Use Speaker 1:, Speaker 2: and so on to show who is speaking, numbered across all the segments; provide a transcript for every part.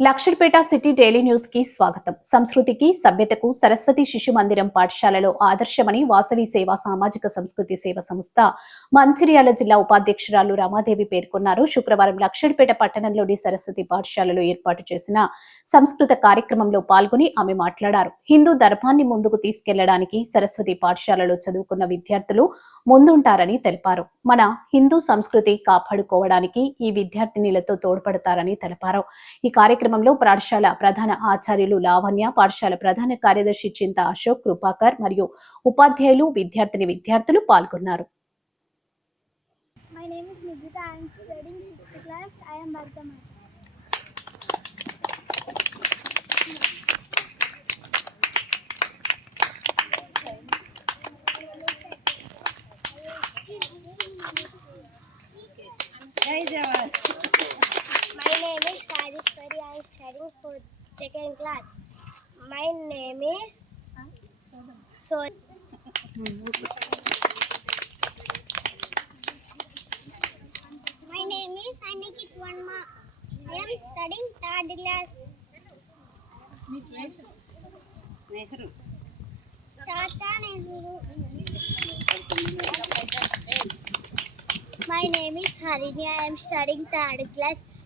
Speaker 1: Lakshettipet city daily న్యూస్కి స్వాగతం. సంస్కృతికి సభ్యతకు సరస్వతి శిశు మందిరం పాఠశాలలో ఆదర్శమని వాసవి సేవా సామాజిక సంస్కృతి సేవ సంస్థ మంచిర్యాల జిల్లా ఉపాధ్యక్షురాలు రమాదేవి పేర్కొన్నారు. శుక్రవారం లక్షడిపేట పట్టణంలోని సరస్వతి పాఠశాలలో ఏర్పాటు చేసిన సంస్కృత కార్యక్రమంలో పాల్గొని ఆమె మాట్లాడారు. హిందూ ధర్మాన్ని ముందుకు తీసుకెళ్ళడానికి సరస్వతి పాఠశాలలో చదువుకున్న విద్యార్థులు ముందుంటారని తెలిపారు. మన హిందూ సంస్కృతి కాపాడుకోవడానికి ఈ విద్యార్థినిలతో తోడ్పడతారని తెలిపారు. ఈ కార్యక్రమంలో పాఠశాల ప్రధాన ఆచార్యులు లావణ్య పాఠశాల ప్రధాన కార్యదర్శి చింత అశోక్ కృపాకర్ మరియు ఉపాధ్యాయులు విద్యార్థిని విద్యార్థులు పాల్గొన్నారు.
Speaker 2: My name is Nigita. I am studying. I am studying for second class. My name is so. My name is Anikit Vanma. I am studying third class. Chacha Nehru. My name is Harini. I am studying third class.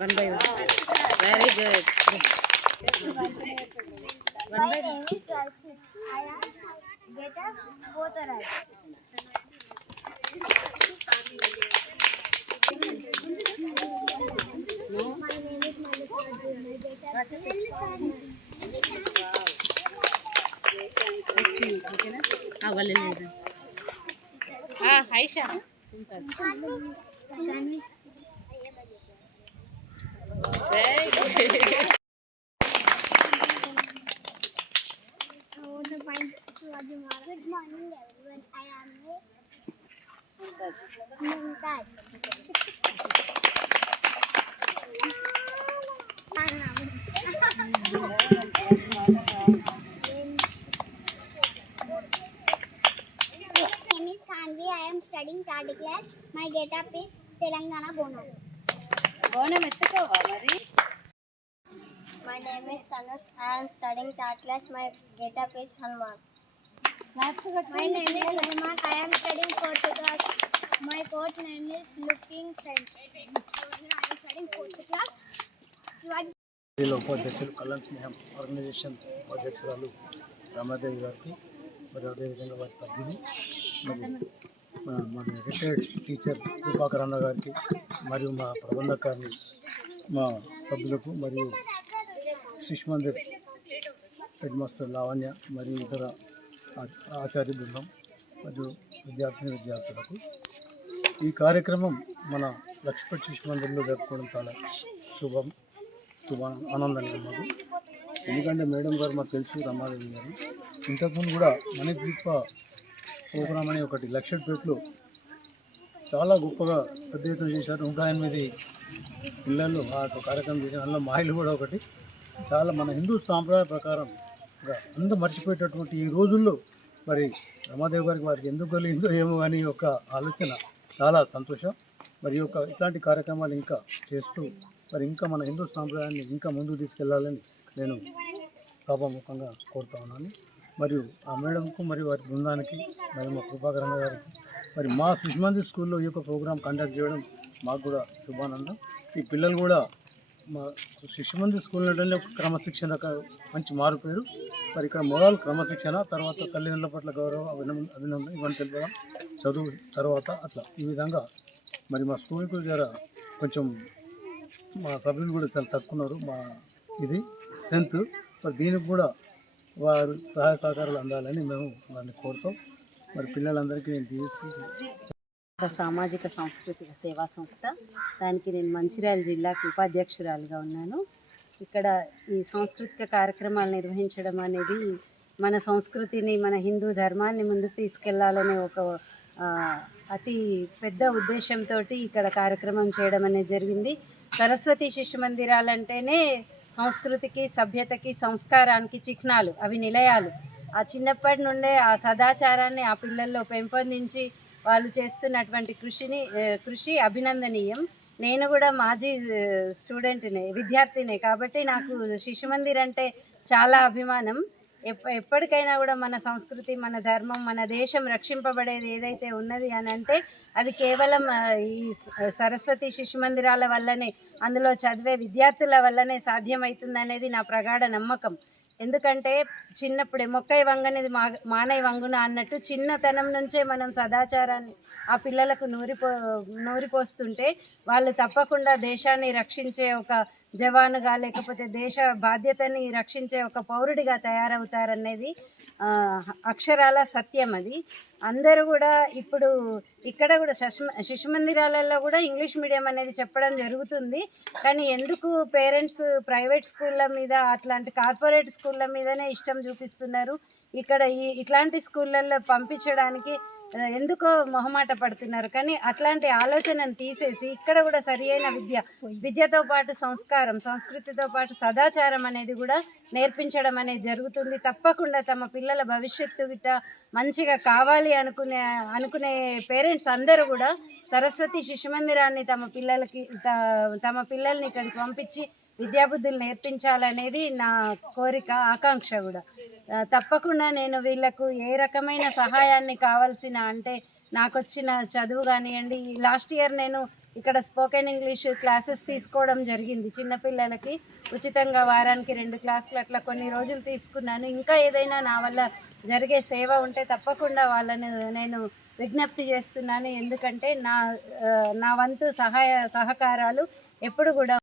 Speaker 3: One by one very good
Speaker 2: My name is Rashid. I Good morning, everyone. I am. My name is Sanvi. I am studying third class. My get up is Telangana Bonam.
Speaker 3: బోనం ఎత్తుకోవా మరి
Speaker 2: My name is Tanush. I am studying third class. My get up is Hanuman. My name is Rahman. I am studying fourth class. My coach name is Looking Friend. I am studying fourth class. Shivaji
Speaker 4: జిల్లా ఉపాధ్యక్షులు కళ్యాణ్ స్నేహం organisation ఉపాధ్యక్షురాలు Ramadevi గారికి మరి అదేవిధంగా వారి సభ్యులు మరి మా మన రిటైర్డ్ టీచర్ కృపాకర్ అన్న గారికి మరియు మా ప్రబంధకారిని మా సభ్యులకు మరియు శిశు మందిర్ హెడ్ మాస్టర్ లావణ్య మరియు ఇతర ఆచార్య బృందం మరియు విద్యార్థిని విద్యార్థులకు. ఈ కార్యక్రమం మన లక్ష్మణ్ శిశు మందిర్లో జరుపుకోవడం చాలా శుభం శుభ ఆనందంగా ఉన్నది. ఎందుకంటే మేడం గారు మాకు తెలుసు రమాదేవి గారు. ఇంతకుముందు కూడా మణిద్వీప ప్రోగ్రాం అనే ఒకటి లక్షపేటలో చాలా గొప్పగా పెద్ద ఎత్తున చేశారు. నూట ఎనిమిది పిల్లలు ఆ యొక్క కార్యక్రమం చేసిన అందులో మహిళలు కూడా ఒకటి. చాలా మన హిందూ సాంప్రదాయ ప్రకారం అందరూ మర్చిపోయేటటువంటి ఈ రోజుల్లో మరి రమాదేవి గారికి వారికి ఎందుకు కలిగిందో ఏమో అని ఒక ఆలోచన చాలా సంతోషం. మరి ఒక యొక్క ఇట్లాంటి కార్యక్రమాలు ఇంకా చేస్తూ మరి ఇంకా మన హిందూ సాంప్రదాయాన్ని ఇంకా ముందుకు తీసుకెళ్ళాలని నేను సభాముఖంగా కోరుతా ఉన్నాను. మరియు ఆ మేడంకు మరియు వారి బృందానికి మరియు మా కృపాకరణ గారికి మరి మా శిశుమంది స్కూల్లో ఈ యొక్క ప్రోగ్రాం కండక్ట్ చేయడం మాకు కూడా శుభానందం. ఈ పిల్లలు కూడా మా శిశుమంది స్కూల్ ఒక క్రమశిక్షణ మంచి మారు పేరు మరి ఇక్కడ మొదలు క్రమశిక్షణ తర్వాత తల్లిదండ్రుల పట్ల గౌరవం అభినందన అభినందన ఇవన్నీ తెలిపడం చదువు తర్వాత అట్లా. ఈ విధంగా మరి మా స్కూల్కి జర కొంచెం మా సభ్యులు కూడా చాలా తక్కువ ఉన్నారు. మా ఇది స్ట్రెంత్ మరి దీనికి కూడా వారు సహాయ సహకారాలు అందాలని మేము వారిని కోరుతాం. మరి పిల్లలందరికీ నేను
Speaker 3: తీసుకుంటాను సామాజిక సాంస్కృతిక సేవా సంస్థ. దానికి నేను మంచిర్యాల జిల్లాకి ఉపాధ్యక్షురాలుగా ఉన్నాను. ఇక్కడ ఈ సాంస్కృతిక కార్యక్రమాలు నిర్వహించడం అనేది మన సంస్కృతిని మన హిందూ ధర్మాన్ని ముందుకు తీసుకెళ్ళాలనే ఒక అతి పెద్ద ఉద్దేశంతో ఇక్కడ కార్యక్రమం చేయడం అనేది జరిగింది. సరస్వతి శిశు మందిరాలంటేనే సంస్కృతికి సభ్యతకి సంస్కారానికి చిహ్నాలు అవి నిలయాలు. ఆ చిన్నప్పటి నుండే ఆ సదాచారాన్ని ఆ పిల్లల్లో పెంపొందించి వాళ్ళు చేస్తున్నటువంటి కృషిని కృషి అభినందనీయం. నేను కూడా మాజీ స్టూడెంట్నే విద్యార్థినే కాబట్టి నాకు శిశుమందిర్ అంటే చాలా అభిమానం. ఎప్పటికైనా కూడా మన సంస్కృతి మన ధర్మం మన దేశం రక్షింపబడేది ఏదైతే ఉన్నది అని అంటే అది కేవలం ఈ సరస్వతి శిశు మందిరాల వల్లనే అందులో చదివే విద్యార్థుల వల్లనే సాధ్యమవుతుంది అనేది నా ప్రగాఢ నమ్మకం. ఎందుకంటే చిన్నప్పుడే మొక్కై వంగనిది మా మానై వంగున అన్నట్టు చిన్నతనం నుంచే మనం సదాచారాన్ని ఆ పిల్లలకు నూరిపో నూరిపోస్తుంటే వాళ్ళు తప్పకుండా దేశాన్ని రక్షించే ఒక జవానుగా లేకపోతే దేశ బాధ్యతని రక్షించే ఒక పౌరుడిగా తయారవుతారనేది అక్షరాల సత్యం అది. అందరూ కూడా ఇప్పుడు ఇక్కడ కూడా శశు శిశు మందిరాలలో కూడా ఇంగ్లీష్ మీడియం అనేది చెప్పడం జరుగుతుంది. కానీ ఎందుకు పేరెంట్స్ ప్రైవేట్ స్కూళ్ళ మీద అట్లాంటి కార్పొరేట్ స్కూళ్ళ మీదనే ఇష్టం చూపిస్తున్నారు? ఇక్కడ ఈ ఇట్లాంటి స్కూళ్ళల్లో పంపించడానికి ఎందుకో మొహమాట పడుతున్నారు. కానీ అట్లాంటి ఆలోచనను తీసేసి ఇక్కడ కూడా సరి అయిన విద్య విద్యతో పాటు సంస్కారం సంస్కృతితో పాటు సదాచారం అనేది కూడా నేర్పించడం అనేది జరుగుతుంది. తప్పకుండా తమ పిల్లల భవిష్యత్తు గిట్ట మంచిగా కావాలి అనుకునే అనుకునే పేరెంట్స్ అందరూ కూడా సరస్వతి శిశు మందిరాన్ని తమ పిల్లలకి త- తమ పిల్లల్ని ఇక్కడికి పంపించి విద్యాబుద్ధులు నేర్పించాలనేది నా కోరిక ఆకాంక్ష కూడా. తప్పకుండా నేను వీళ్ళకు ఏ రకమైన సహాయాన్ని కావాల్సిన అంటే నాకు వచ్చిన చదువు కానివ్వండి లాస్ట్ ఇయర్ నేను ఇక్కడ స్పోకెన్ ఇంగ్లీష్ క్లాసెస్ తీసుకోవడం జరిగింది చిన్నపిల్లలకి ఉచితంగా వారానికి రెండు క్లాసులు అట్లా కొన్ని రోజులు తీసుకున్నాను. ఇంకా ఏదైనా నా వల్ల జరిగే సేవ ఉంటే తప్పకుండా వాళ్ళని నేను విజ్ఞప్తి చేస్తున్నాను. ఎందుకంటే నా నా వంతు సహాయ సహకారాలు ఎప్పుడు కూడా